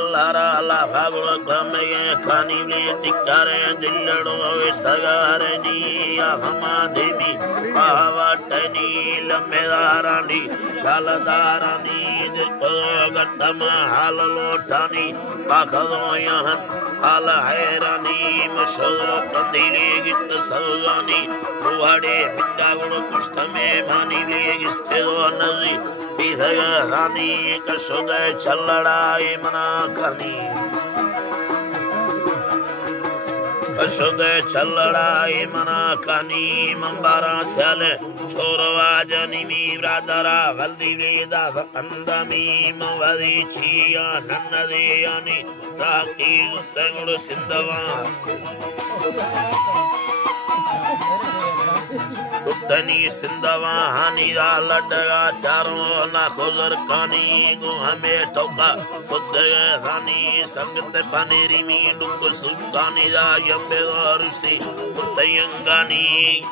Allara la fagula kame kani le tikare dillado sagare ni ahama devi pavatani lamedarani kaladarani gatama halalotani pakadoyan ala hairani masho tandili git salgani ruhade bindagulu kustame mani le iskedo nazi Rani kasode challadai manakani kasode challadai manakani mambara sale choravajani mi bradara valdi veda andami mavadi chiya nannadeyani taki tengulu sindava Tani Sindava Hanida Ladaga Charo Na Kozar Kani Go Hame Toka Sodaya Rani Sangate Paneri Mi Dungu Sultani Da Yambe Rusi Tayangani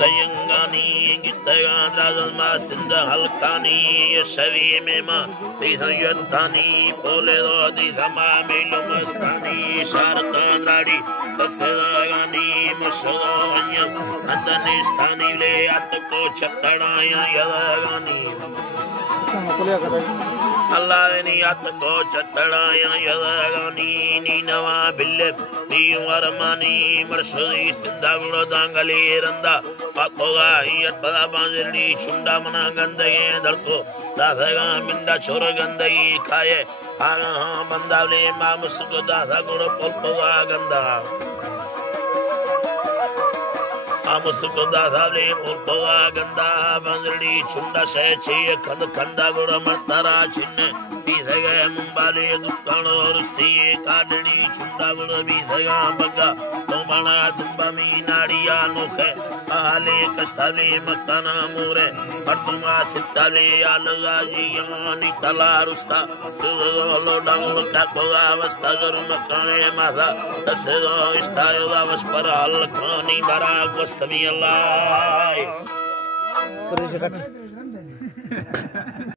Tayangani Gitayan Razalma Sinda Halkani Yashavi Mema Tidayantani Poledo Didama Melumastani Sharkan Radi Kasedagani Masodanya Andanistani Le Atako Chattanaya Yadagani Allah ni Atako Chattanaya Yadagani Ninawa Bille Niwaramani Marsudi Sindagula Dangali Randa Pakoga Yatpada Banzili Chundamana Gandaye Dalko Dadaga Minda Choragandai Kaye Ana Mandali Mamusuko Dadagura Polpoga Ganda Amusuko Dadali Polpoga Ganda Banzili Chunda Sechi Kanda Gura Matara Chinne Bidaga Mumbali Dukano Rusti Kadani Chunda Gura Bidaga Baga Tomana Dumbami Nadia Noke Ali Kastali Matana Mure Partuma Sitali Alagaji Yani Talarusta Tulo Dangu Takoga Vastagar Makane Mata Tasedo Istayo Vaspara Alakani Barak Vastami Allah